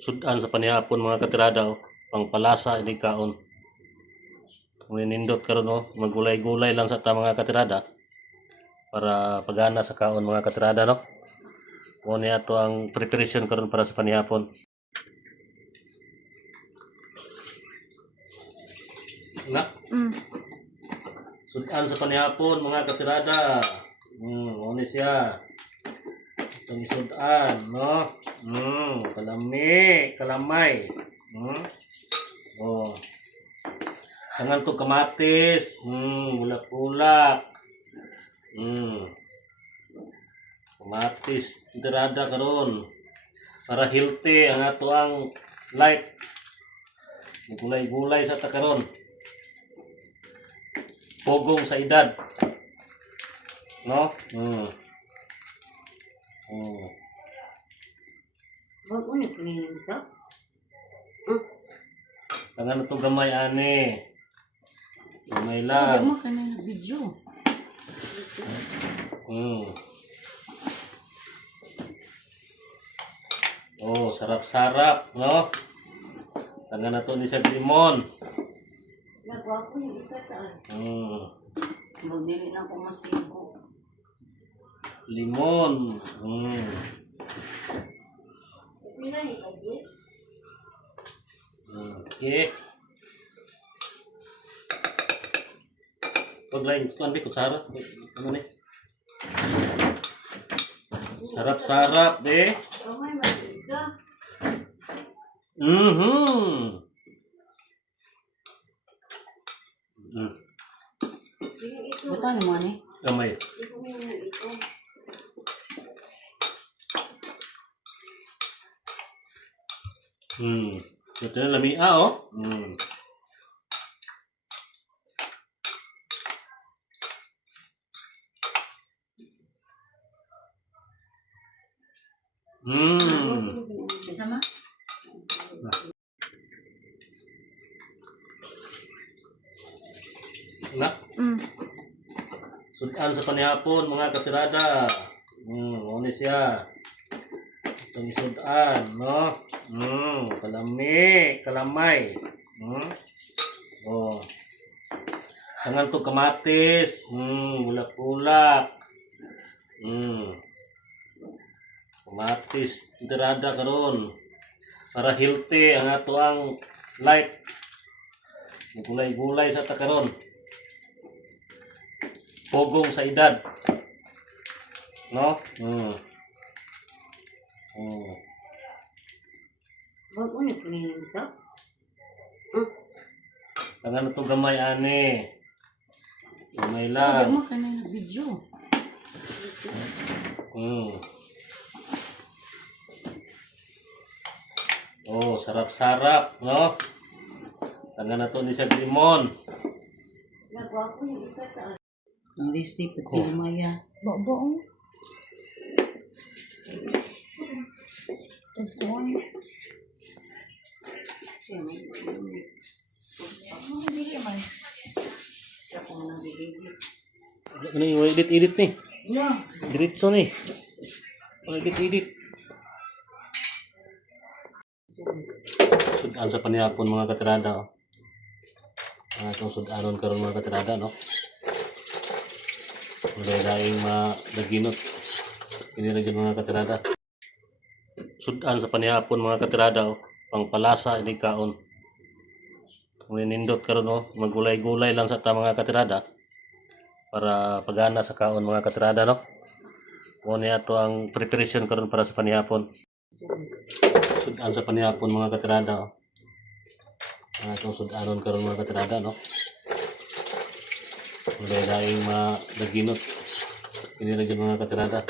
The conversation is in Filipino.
Sudan sa panihapon mga katirada o pangpalasa ini kaon. Kung nindot karon o magulay-gulay lang sa ta mga katirada para pagana sa kaon mga katirada no. Mo ni ato ang preparation karon para sa panihapon. Na. Sudan sa panihapon mga katirada. Mo ni siya. Itong isudan, no? Kalamay. Oh. Tangan to kamatis. Bulak-bulak. Kamatis tirada karon para healthy ang ato ang life. Gulay-gulay sa ta karon. Pogong sa edad. No? Wag ulit ko nito. Tangan to gamay ani. Gamay Hindi lang. mo ka na video. Oh, sarap-sarap, no? Tangan na to ni sa limon. Nagwa ko yung isa saan. Magdili na ako masigo. Limon. Pila ni kadi? Okay. Paglain ko andi kutsara. Ano ni? Sarap-sarap deh. Kamay masiga. Buta ni mo ni. Gamay. Ito na lamia oh. Sama? Na. Sudan sa panihapon mga katirada. Mo ni siya. Itong isudan, no? Kalamay. Oh. Tangan to kamatis. Bulak-bulak. Kamatis tirada karon para healthy ang ato ang life. Gulay-gulay sa ta karon. Pogong sa edad. No? Wag ulit ko nito. Tangan na to gamay ani. Gamay Hindi lang. mo ka na video. Oh, sarap-sarap, no? Tangan na to ni sa limon. Nagwa ko yung isa saan. Ang listip pati maya. Bo. Tagpuan. Siya may hindi man. Siya ko nang bibigit. Ano yung edit ni? Yeah. Diretso ni. Edit. Sudan sa panihapon mga katirada. Itong sudanon karon mga katirada, no? Wala daing madaginot. Inilagyan mga katirada. Sudan sa panihapon mga katirada o pangpalasa ini kaon. Kung nindot karon o magulay-gulay lang sa ta mga katirada para pagana sa kaon mga katirada, no? Mo ni ato ang preparation karon para sa panihapon. Sudan sa panihapon mga katirada o. Itong sudanon karon mga katirada, no? Wala daing madaginot. Inilagyan mga katirada.